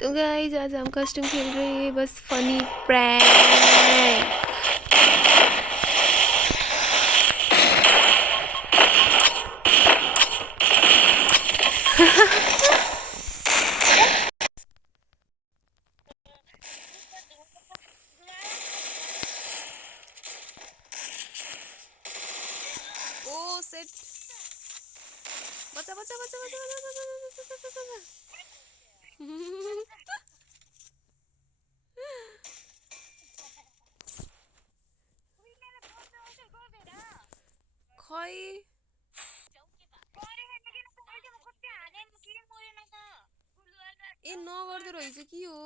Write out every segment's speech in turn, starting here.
तो गाइस आज हम कस्टम खेल रहे हैं बस फनी प्रैंक। ओ सेट बचा बचा बचा बचा बचा खै ए नगर्दो रहेछ कि हो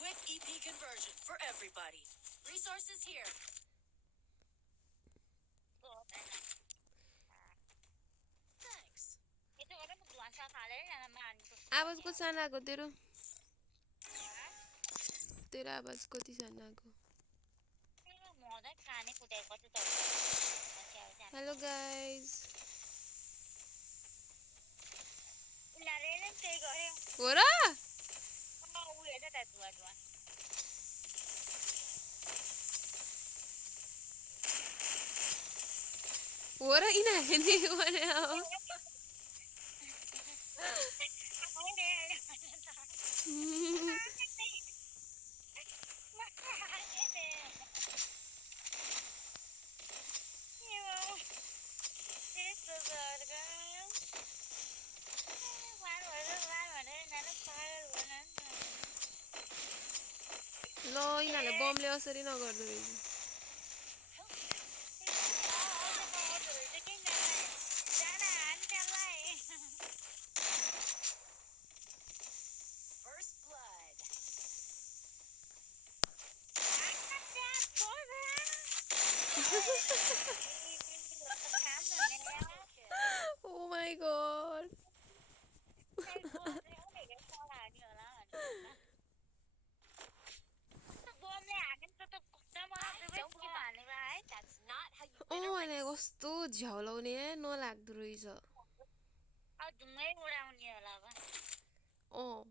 Quick EP conversion for everybody. Resources here. Thanks. आवाज को सानो आएको तेरो आवाज कति सानो आएको। हेलो गाइस हो र हो र यिनीहरूले नि भने हो ल यिनीहरूले बमले असरी नगर्दो रहेछ। First blood. Oh my god. That's not how you ओ भने कस्तो झ्याउलाउने नलाग्दो रहेछ। अँ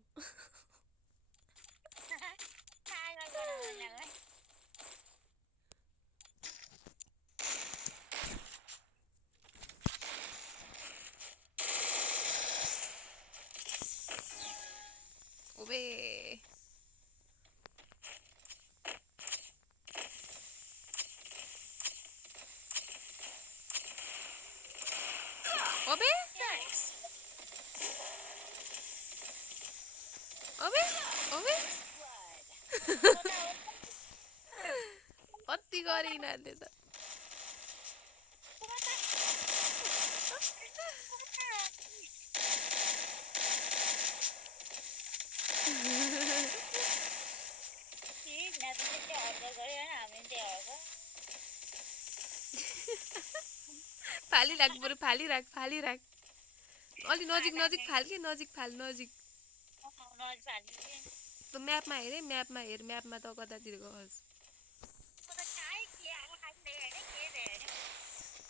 ओबे ओबे Thanks. ओबे ओबे Blood. कति गरे यिनीहरूले त। फालिराख बरु फालिराख फालिराख अलि नजिक नजिक फाल के नजिक फाल नजिक त म्यापमा हेर है म्यापमा हेर म्यापमा त कतातिर गयोस्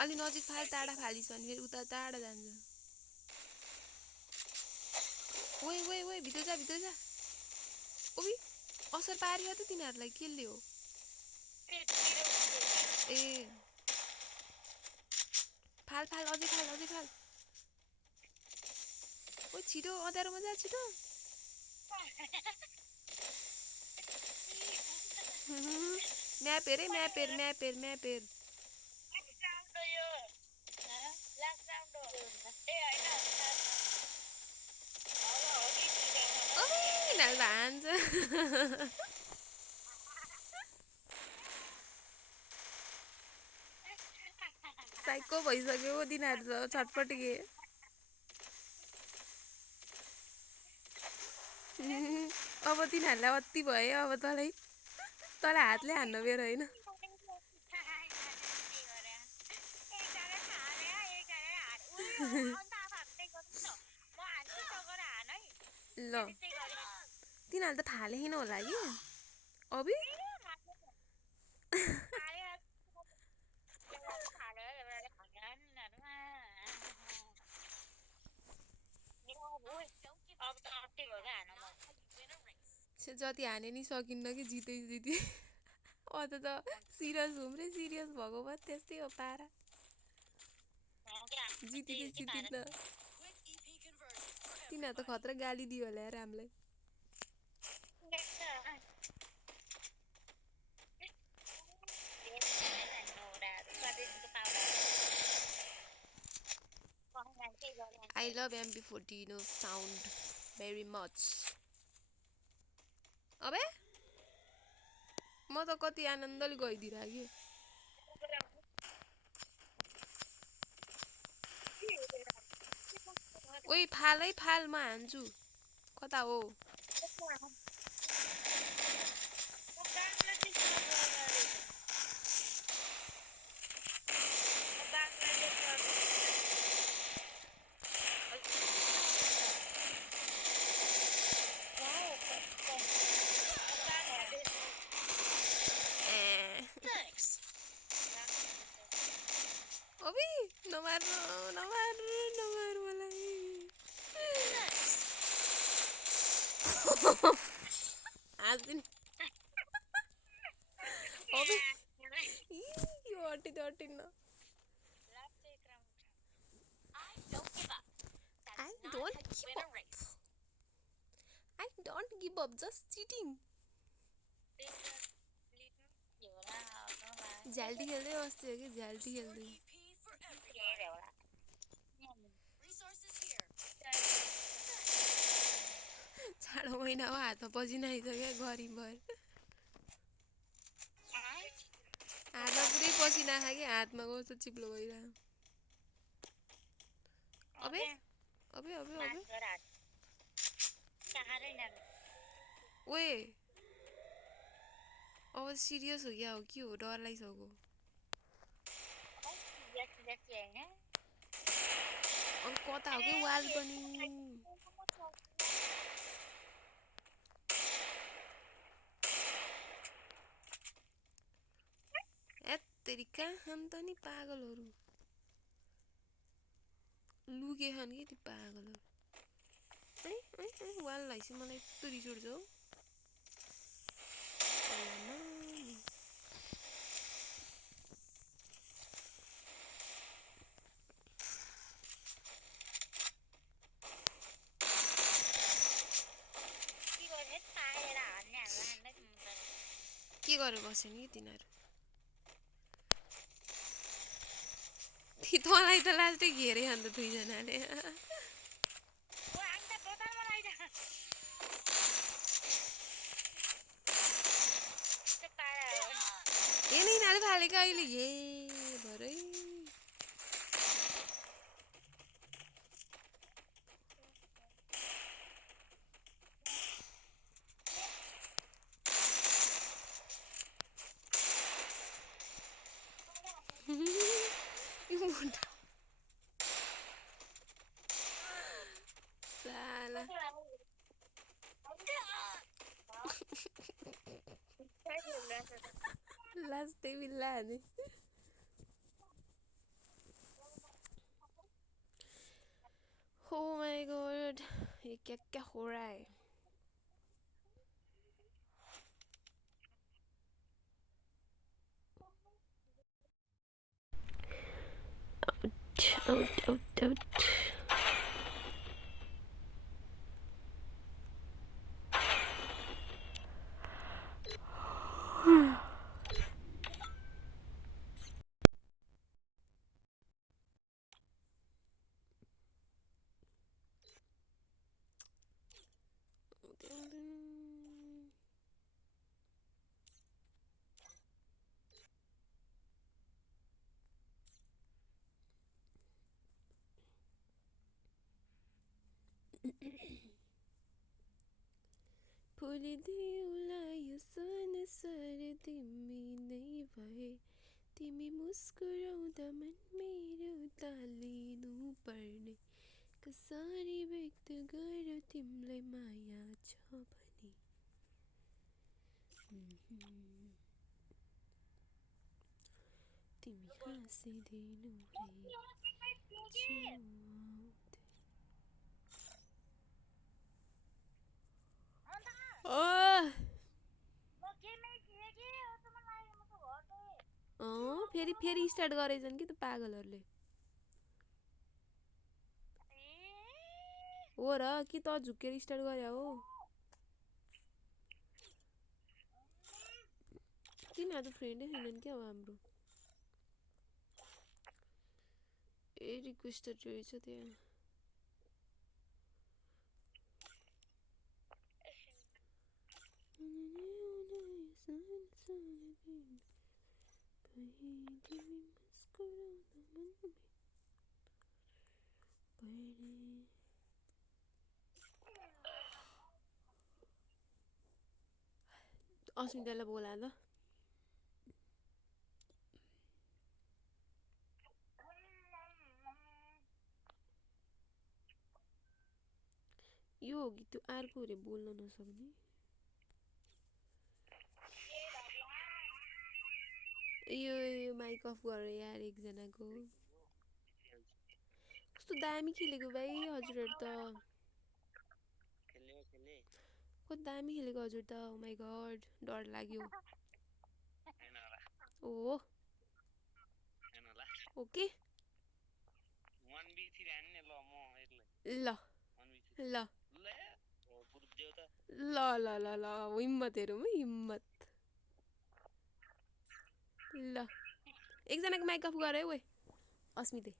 अलि नजिक फाल टाढा फालिस् भने फेरि उता टाढा जान्छ। ओइ ओइ ओइ भित्र जा ओइ असर पारियो त तिनीहरूलाई केले हो ए फाल फाल अझै फाल ओइ छिटो अँध्यारोमा जा छिटो म्याप हेर है म्याप हेर ओइ यिनीहरू भान्छ साइको भइसक्यो तिनीहरू त छटपटे अब तिनीहरूलाई अति भयो अब तँलाई हातले हान्न मेरो होइन ल तिनीहरूले त फालेन होला कि अबि जति हाने नि सकिन्न कि जिते जिते अझ त सिरियस हुम्रे सिरियस भएको भए त्यस्तै हो पारा जितिँदै जितिन्न Quick EP conversion for तिनीहरू त everybody. खतरा गाली दियो होला यार हामीलाई I love MP14 sound very much अबे म त कति आनन्दले गइदिरहेको ओइ फाल है फाल म हान्छु कता हो Thanks. अबे नमार्नु नमार्नु नमार्नु मलाई Thanks. हाँस्दिन अबे यो अट्टी त अट्टिन्न I don't give up. That's I not don't how you give win a up. race. I don't give up, just cheating. झ्याल्टी खेल्दै बस्थ्यो कि झ्याल्टी Restore खेल्दै EP for everybody. Resources here. जाडो महिनामा हातमा पसिना आइसक्यो गरम भएर हातमा पुरै पसिना खायो कि हातमा कस्तो चिप्लो भइरहेको अबे अबे अबे अबे ओए अब सिरियस हो क्या हो के हो डर लागिसक्यो अब कता हो कि वाल पनि एत्तेरी कहाँ त नि पागलहरू लुके खान कि ती पागलहरू वाल लाइसी मलाई यस्तो रिस उठ्छ हौ के गरेर बस्यो नि तिनीहरू तँलाई त लास्टै घेरे अन्त दुईजनाले हेर्न यिनीहरूले फालेको अहिले हे भरै साला लास्टै बिल्ला हाने Oh my god, ये क्या क्या हो रहा है out फुलिदिउँला यो संसार तिमी नै भए तिमी मुस्कुराउँदा मन मेरो तालिनु पर्ने कसरी व्यक्त गर्यो तिमीलाई माया छ भने तिमी हाँसिदिनु फेरि फेरि स्टार्ट गरेछन् कि त पागलहरूले हो र कि त झुकेर स्टार्ट गरे हो तिनीहरू फ्रेन्डै छैनन् क्या हो हाम्रो ए रिक्वेस्टेड रहेछ त्यहाँ अस्मितालाई बोला ल यो हो कि त्यो अर्को रे बोल्न नसक्ने यो माइक अफ गर यार एकजनाको कस्तो दामी खेलेको भाइ हजुरहरू त कस्तो दामी खेलेको हजुर त ओ माई गड डर लाग्यो ओ ओके ल ल ल ल ल ल हिम्मत हेरौँ है हिम्मत ल एकजनाको माइक अफ गर है ओए अस्मिते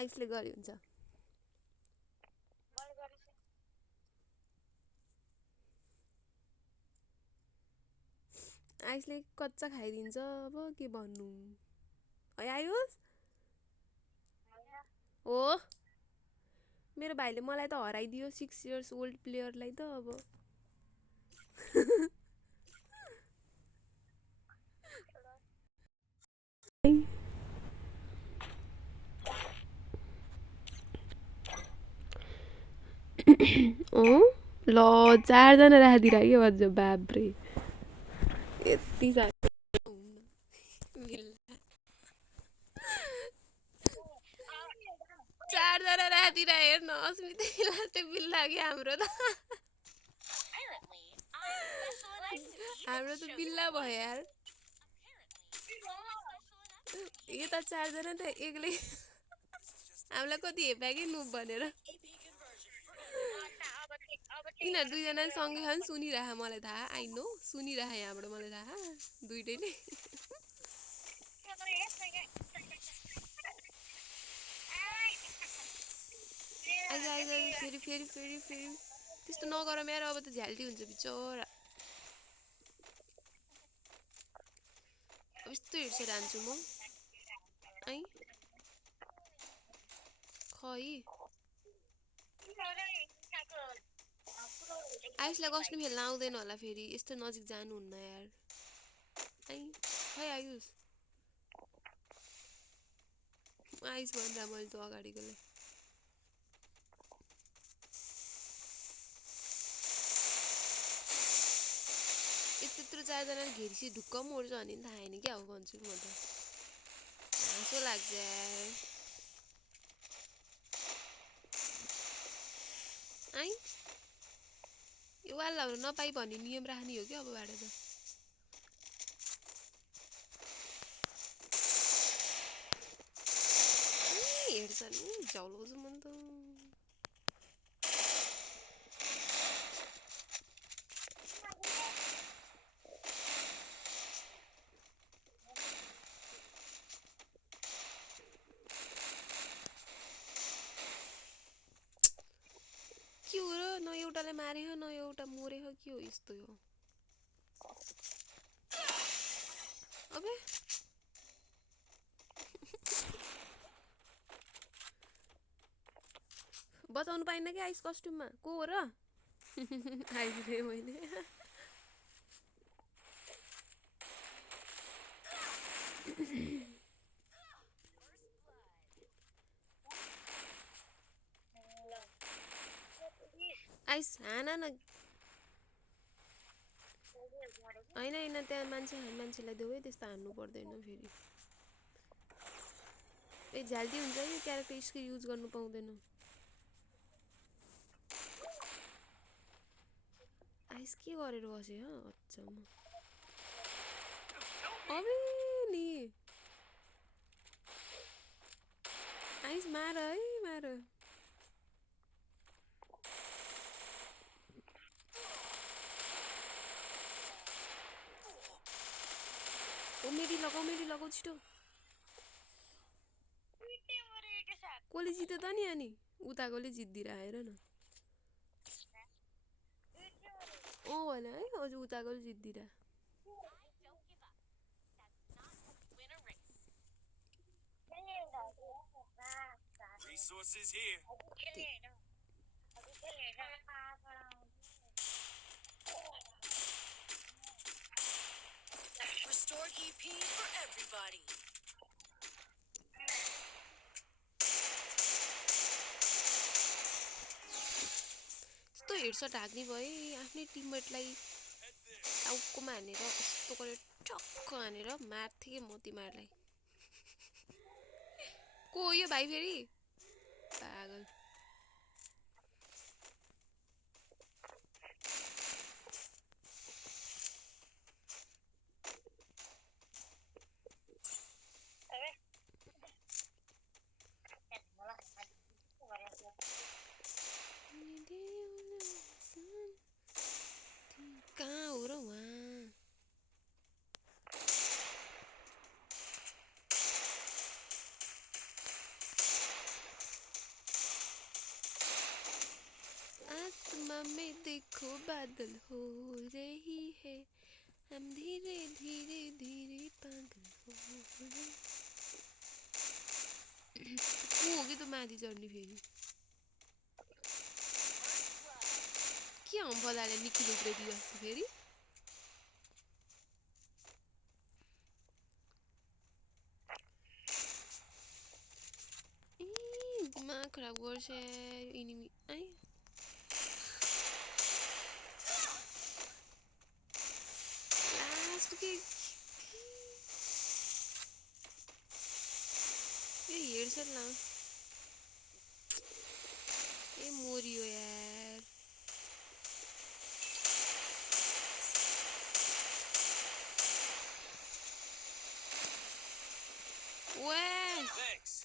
आइसले गरे हुन्छ आइसले कच्चा खाइदिन्छ अब के भन्नु है आयुष हो मेरो भाइले मलाई त हराइदियो 6 इयर्स ओल्ड प्लेयरलाई त अब ल 4 जना राखिदिइराख्यो अझ बाब्रे यति साह्रो 4 जना राखिदिइरा हेर्न अस्मितालाई त्यो बिल लाग्यो हाम्रो त हाम्रो त बिल्ला भयो यार यो त 4 जना त एक्लै हामीलाई कति हेप्या नुब भनेर यिनीहरू 2 जना सँगै छन् सुनिरह मलाई थाहा आई नो सुनिरह यहाँबाट मलाई थाहा दुईटैले आइज आइज फेरि फेरि फेरि फेरि त्यस्तो नगर मेरो अब त झ्याल्टी हुन्छ बिचरा अब यस्तो हेर्छ जान्छु म है खै आयुषलाई कस्टम खेल्न आउँदैन होला फेरि यस्तो नजिक जानुहुन्न यार है खै आयुष आयुष भन्दा मैले त अगाडिकोलाई त्यत्रो 4 जना घेरिसी ढुक्क मोड्छ भने थाहा छैन क्या हो भन्छु म त हाँसो लाग्छ यार है यो वालहरू नपाई भन्ने नियम राख्ने हो क्या अबबाट त हेर्छ नि झौलाउँछु मन त के हो र न एउटाले मारे हो न एउटा मोरे हो के हो यस्तो हो अबे बचाउनु पाइन्न कि आइस कस्ट्युममा को हो र आइसकेँ मैले आइस हान न होइन होइन त्यहाँ मान्छेलाई देऊ है त्यस्तो हान्नु पर्दैन फेरि ए झ्याल्टी हुन्छ कि क्यारेक्टर स्किल युज गर्नु पाउँदैन आइस के गरेर बस्यो अचम्म अबे नि आइस मार है मार ओ मेरी लगाऊ छिटो कसले जित्यो त नि अनि उताकोले जित्दिरा हेर न ओ भने है अझ उताकोले जित्दिरा Resources here. Restored EP for everybody. यस्तो हेडसट हाक्ने भए आफ्नै टिममेटलाई टाउकोमा हानेर यस्तो गरेर टक्क हानेर मार्थेँ कि म तिमीहरूलाई को हो यो भाइ फेरि पागल कहाँ हो र उहाँ आसमां में देखो बादल हो रही है हम धीरे धीरे धीरे पागल हो रहे को हो कि त माथि चढ्ने फेरि के हम्फलाले निखिल उब्रेदी जस्तो फेरि दिमाग खराब गर्छ इनिमी है लास्ट के ये हेडसेट ला ए मरियो यार वाह Thanks.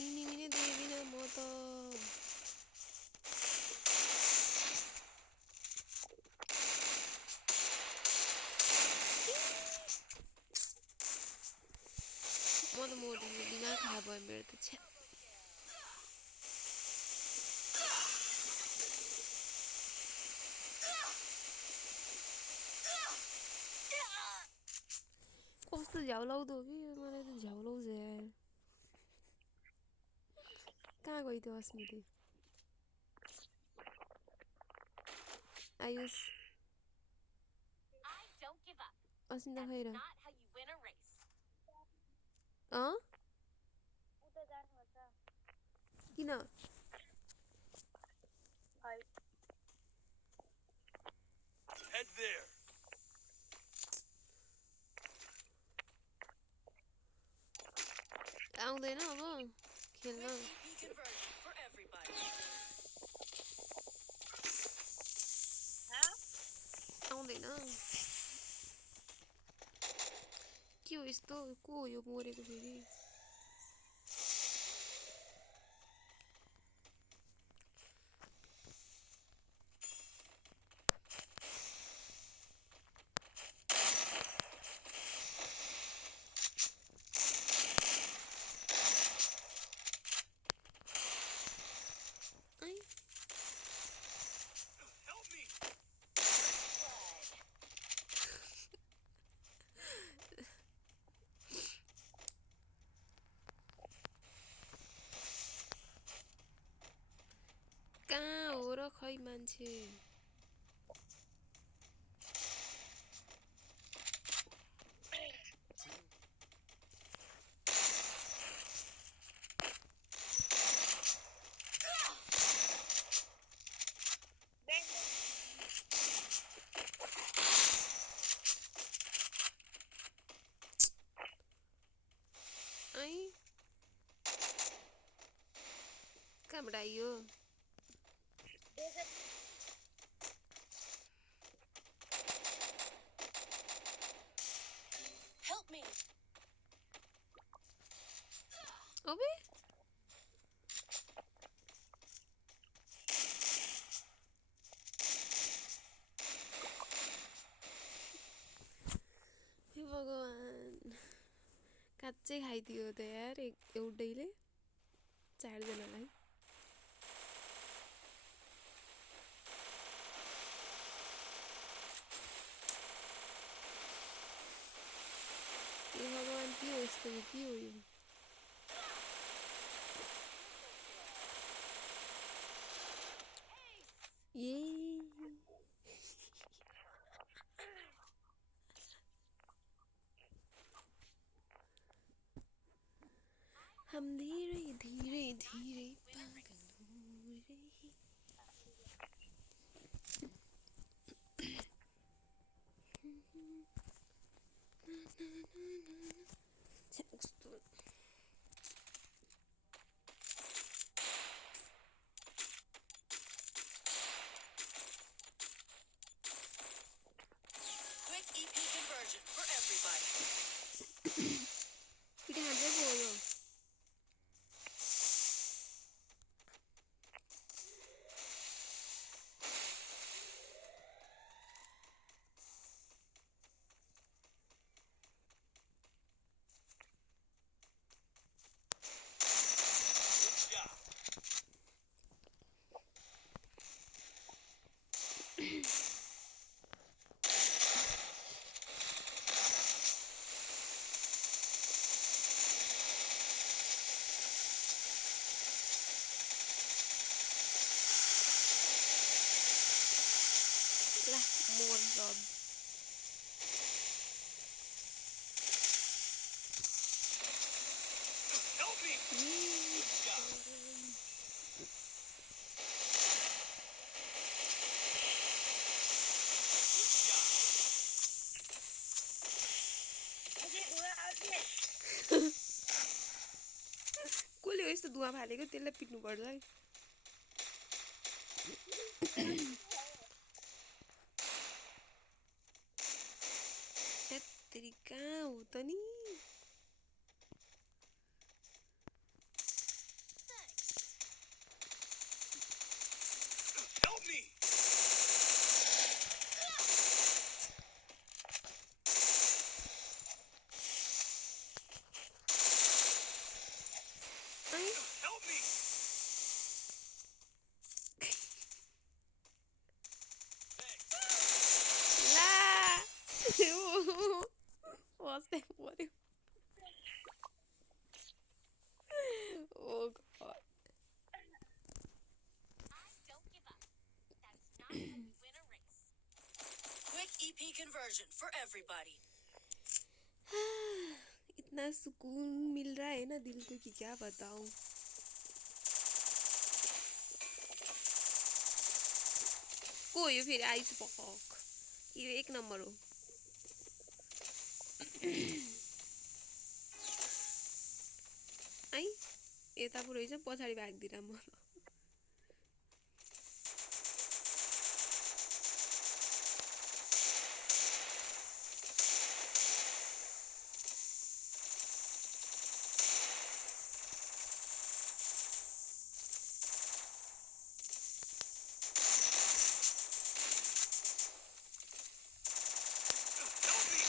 इनिमी नै देख्दिनँ म त म त मर्दिनँ दिमाग खराब भयो मेरो त छ्या कस्तो झ्याउलाउँदो हो कि मलाई त झ्याउलाउँछ यार कहाँ गयो त्यो अस्मिता आयुष अस्मिता खैर अँ किन Head there. आउँदैन अब खेल्न Quick EP conversion for everybody. आउँदैन के हो यस्तो को हो यो मरेको फेरि Help me. कहाँ हो र खै मान्छे कहाँबाट आइयो Help me. अबे हे भगवान काच्चै खाइदियो त यार एउटैले 4 जनालाई हे भगवान के हो यस्तो के हो यो ये हम धीरे धीरे धीरे पागल हो रहे कस्तो Quick EP conversion for everybody. पिटी हान्दै गयो Good job. ला मोर जब Help me. Good job. Good job. कसले हो यस्तो धुवा फालेको त्यसलाई पिट्नु पर्छ है तेरी कहाँ हो त नि Help me. ऐ Help me. Thanks. ला वास्ते पर्यो ओ God Don't give up. That's not how you win a race. Quick EP conversion for everybody. इतना सुकून मिल रहा है ना दिल को कि क्या बताऊं को हो यो फेरि आइस पक यो 1 नम्बर हो आई यता पो रहेछ पछाडि भाग्दिरा म Help me.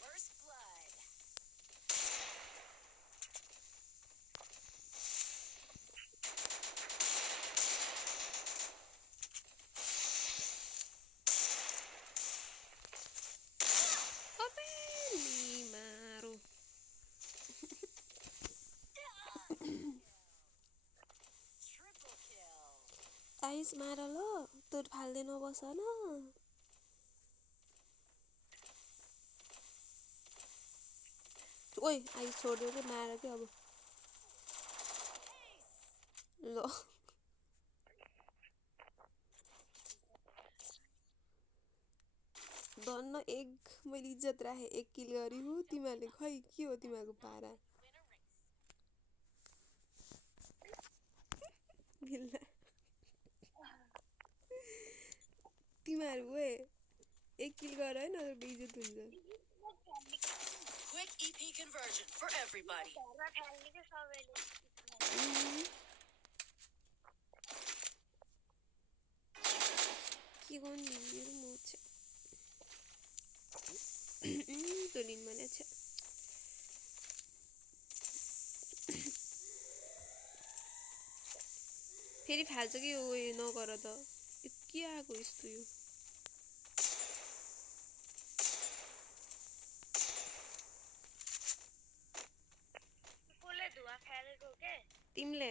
First blood. अबे नि मारो Triple kill. आइस मार ल तोर फाल्दै नबस न ओइ आइस छोड्यो के मार के अब ल धन्न एक मैले इज्जत राखेँ 1 किल गरी हो तिमीहरूले खै के हो तिमीहरूको पारा Win a race. मिल्ला तिमीहरू वे एक किल गर है नत्र बेइज्जत हुन्छ Quick EP conversion for everybody. के गर्नु मेरो मोड छ तोलिन भने छ फेरि फाल्छ कि यो नगर त यो के आएको यस्तो यो तिमीले